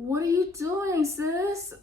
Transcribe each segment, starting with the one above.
What are you doing, sis?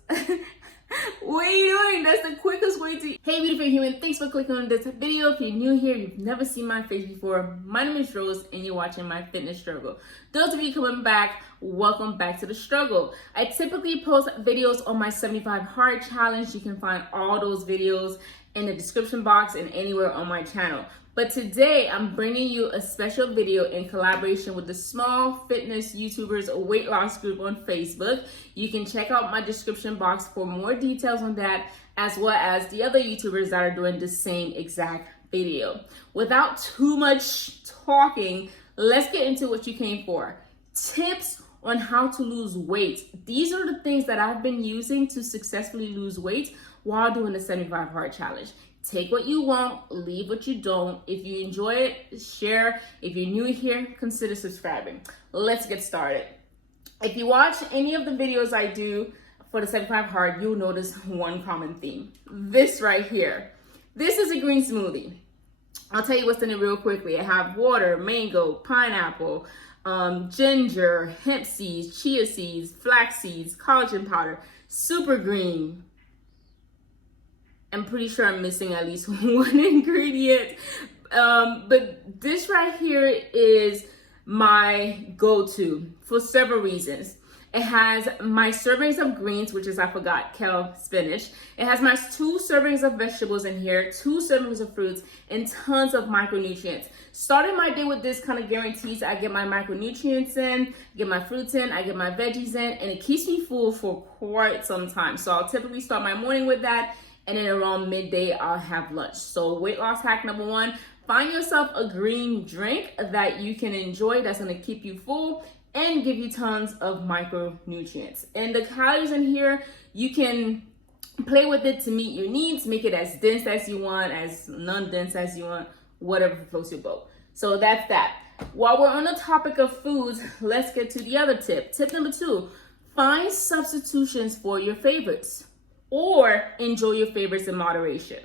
What are you doing? That's the quickest way to... Hey, beautiful human. Thanks for clicking on this video. If you're new here, you've never seen my face before, my name is Rose and you're watching my fitness struggle. Those of you coming back, welcome back to the struggle. I typically post videos on my 75 hard challenge. You can find all those videos in the description box and anywhere on my channel. But today I'm bringing you a special video in collaboration with the Small Fitness YouTubers weight loss group on Facebook. You can check out my description box for more details on that, as well as the other YouTubers that are doing the same exact video. Without too much talking, let's get into what you came for. Tips on how to lose weight. These are the things that I've been using to successfully lose weight while doing the 75 hard challenge. Take what you want, leave what you don't. If you enjoy it, share. If you're new here, consider subscribing. Let's get started. If you watch any of the videos I do for the 75 hard, you'll notice one common theme. This right here. This is a green smoothie. I'll tell you what's in it real quickly. I have water, mango, pineapple, ginger, hemp seeds, chia seeds, flax seeds, collagen powder, super green. I'm pretty sure I'm missing at least one ingredient. But this right here is my go-to for several reasons. It has my servings of greens, which is, I forgot, kale, spinach. It has my 2 servings of vegetables in here, 2 servings of fruits, and tons of micronutrients. Starting my day with this kind of guarantees I get my micronutrients in, get my fruits in, I get my veggies in, and it keeps me full for quite some time. So I'll typically start my morning with that, and then around midday, I'll have lunch. So weight loss hack number 1, find yourself a green drink that you can enjoy that's gonna keep you full and give you tons of micronutrients. And the calories in here, you can play with it to meet your needs, make it as dense as you want, as non-dense as you want, whatever floats your boat. So that's that. While we're on the topic of foods, let's get to the other tip. Tip number 2, find substitutions for your favorites, or enjoy your favorites in moderation.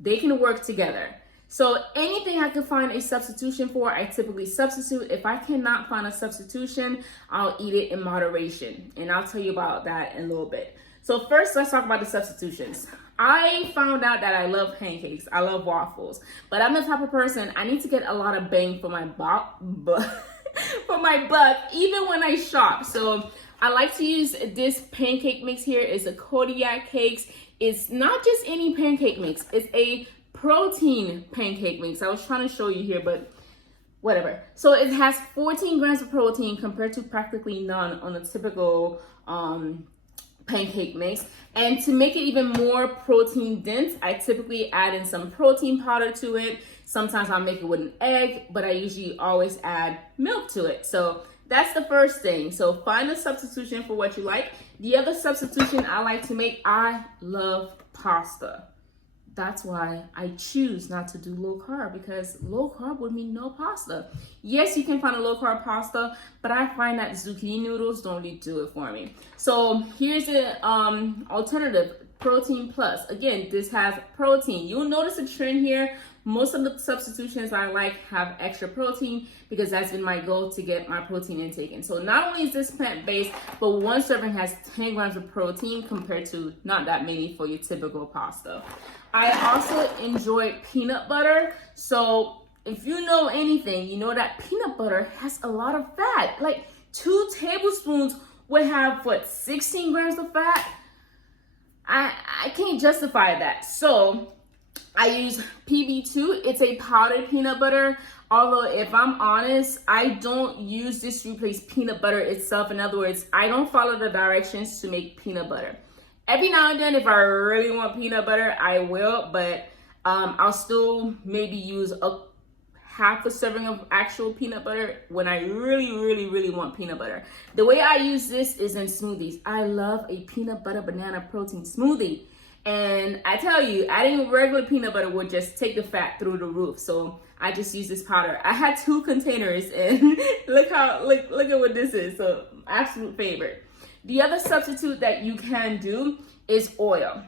They can work together. So anything I can find a substitution for, I typically substitute. If I cannot find a substitution, I'll eat it in moderation. And I'll tell you about that in a little bit. So first, let's talk about the substitutions. I found out that I love pancakes. I love waffles. But I'm the type of person, I need to get a lot of bang for my buck, even when I shop. So I like to use this pancake mix here. It's a Kodiak cakes. It's not just any pancake mix. It's a protein pancake mix. I was trying to show you here, but whatever. So it has 14 grams of protein compared to practically none on a typical pancake mix. And to make it even more protein dense, I typically add in some protein powder to it. Sometimes I'll make it with an egg, but I usually always add milk to it. So that's the first thing. So find a substitution for what you like. The other substitution I like to make, I love pasta. That's why I choose not to do low carb, because low carb would mean no pasta. Yes, you can find a low carb pasta, but I find that zucchini noodles don't really do it for me. So here's the alternative, Protein Plus. Again, this has protein. You'll notice a trend here. Most of the substitutions I like have extra protein because that's been my goal to get my protein intake in. So not only is this plant-based, but one serving has 10 grams of protein compared to not that many for your typical pasta. I also enjoy peanut butter. So if you know anything, you know that peanut butter has a lot of fat. Like 2 tablespoons would have, what, 16 grams of fat? I can't justify that. So I use PB2. It's a powdered peanut butter. Although if I'm honest, I don't use this to replace peanut butter itself. In other words, I don't follow the directions to make peanut butter. Every now and then, if I really want peanut butter, I will, but I'll still maybe use half a serving of actual peanut butter when I really want peanut butter. The way I use this is in smoothies. I love a peanut butter banana protein smoothie. And I tell you, adding regular peanut butter would just take the fat through the roof. So I just use this powder. I had 2 containers and look at what this is. So absolute favorite. The other substitute that you can do is oil.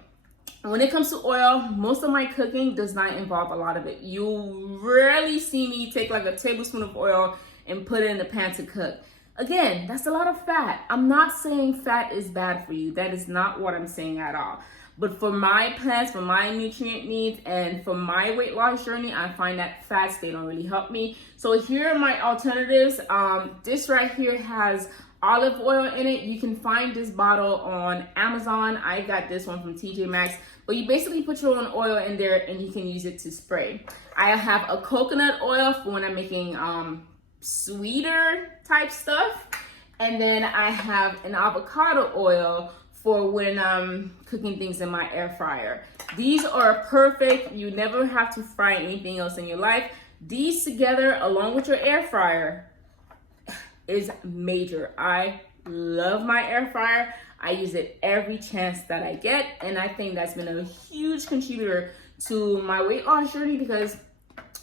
When it comes to oil, most of my cooking does not involve a lot of it. You'll rarely see me take like a tablespoon of oil and put it in the pan to cook. Again, that's a lot of fat. I'm not saying fat is bad for you. That is not what I'm saying at all. But for my plans, for my nutrient needs, and for my weight loss journey, I find that fats, they don't really help me. So here are my alternatives. This right here has olive oil in it. You can find this bottle on Amazon. I got this one from TJ Maxx. But you basically put your own oil in there and you can use it to spray. I have a coconut oil for when I'm making sweeter type stuff. And then I have an avocado oil for when I'm cooking things in my air fryer. These are perfect. You never have to fry anything else in your life. These together, along with your air fryer, is major. I love my air fryer. I use it every chance that I get. And I think that's been a huge contributor to my weight loss journey because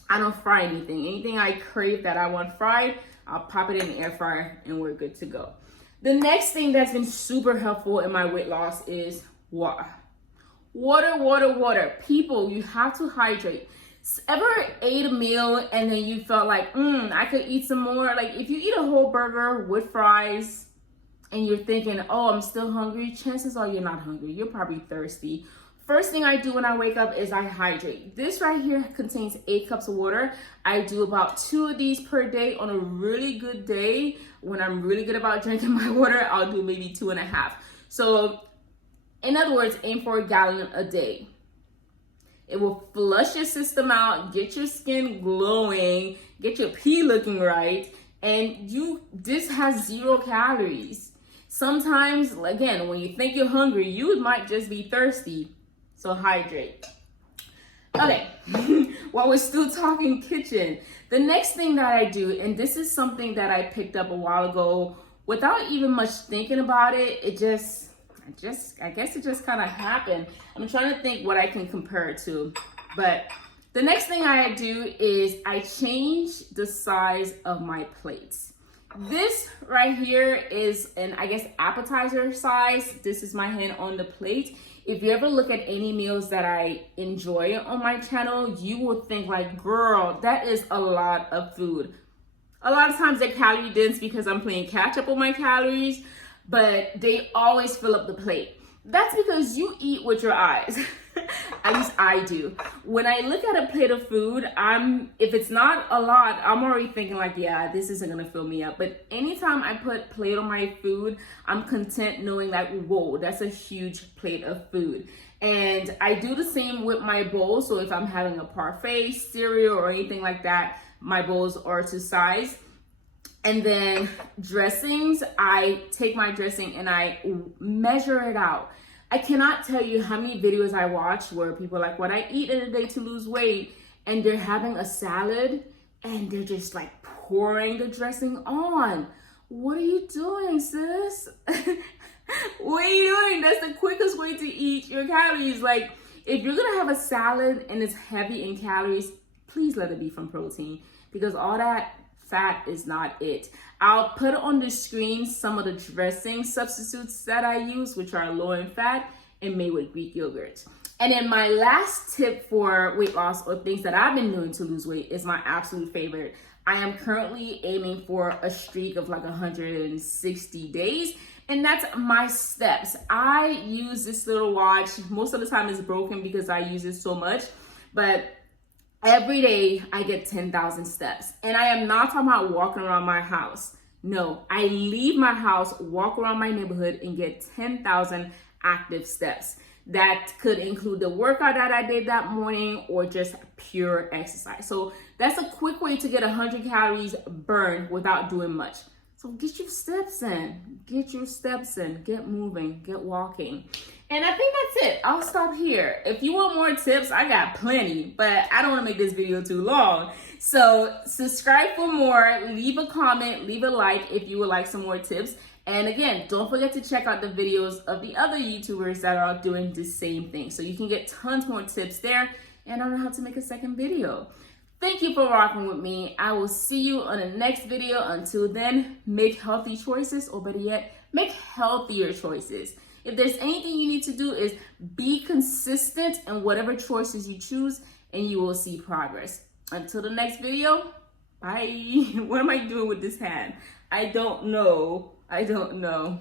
I don't fry anything. Anything I crave that I want fried, I'll pop it in the air fryer and we're good to go. The next thing that's been super helpful in my weight loss is water. Water. People, you have to hydrate. Ever ate a meal and then you felt like, I could eat some more? Like if you eat a whole burger with fries and you're thinking, oh, I'm still hungry, chances are you're not hungry. You're probably thirsty. First thing I do when I wake up is I hydrate. This right here contains 8 cups of water. I do about 2 of these per day. On a really good day, when I'm really good about drinking my water, I'll do maybe 2.5. So in other words, aim for a gallon a day. It will flush your system out, get your skin glowing, get your pee looking right, and this has 0 calories. Sometimes, again, when you think you're hungry, you might just be thirsty. So hydrate. Okay, while we're still talking kitchen, the next thing that I do, and this is something that I picked up a while ago without even much thinking about it, I guess it just kind of happened. I'm trying to think what I can compare it to. But the next thing I do is I change the size of my plates. This right here is an, appetizer size. This is my hand on the plate. If you ever look at any meals that I enjoy on my channel, you will think like, girl, that is a lot of food. A lot of times they're calorie dense because I'm playing catch up on my calories, but they always fill up the plate. That's because you eat with your eyes. At least I do. When I look at a plate of food, if it's not a lot, I'm already thinking like, yeah, this isn't gonna fill me up. But anytime I put plate on my food, I'm content knowing that, whoa, that's a huge plate of food. And I do the same with my bowls. So if I'm having a parfait, cereal, or anything like that, my bowls are to size. And then dressings, I take my dressing and I measure it out. I cannot tell you how many videos I watch where people are like, what I eat in a day to lose weight, and they're having a salad and they're just like pouring the dressing on. What are you doing, sis? What are you doing? That's the quickest way to eat your calories. Like if you're gonna have a salad and it's heavy in calories, please let it be from protein, because all that fat is not it. I'll put on the screen some of the dressing substitutes that I use, which are low in fat and made with Greek yogurt. And then my last tip for weight loss, or things that I've been doing to lose weight, is my absolute favorite. I am currently aiming for a streak of like 160 days, and that's my steps. I use this little watch. Most of the time it's broken because I use it so much, but every day I get 10,000 steps. And I am not talking about walking around my house. No, I leave my house, walk around my neighborhood, and get 10,000 active steps. That could include the workout that I did that morning or just pure exercise. So that's a quick way to get 100 calories burned without doing much. So get your steps in, get moving, get walking. And I think that's it. I'll stop here. If you want more tips, I got plenty, but I don't want to make this video too long. So subscribe for more, leave a comment, leave a like if you would like some more tips. And again, don't forget to check out the videos of the other YouTubers that are doing the same thing. So you can get tons more tips there, and I don't know how to make a second video. Thank you for rocking with me. I will see you on the next video. Until then, make healthy choices, or better yet, make healthier choices. If there's anything you need to do, is be consistent in whatever choices you choose, and you will see progress. Until the next video, bye. What am I doing with this hand? I don't know.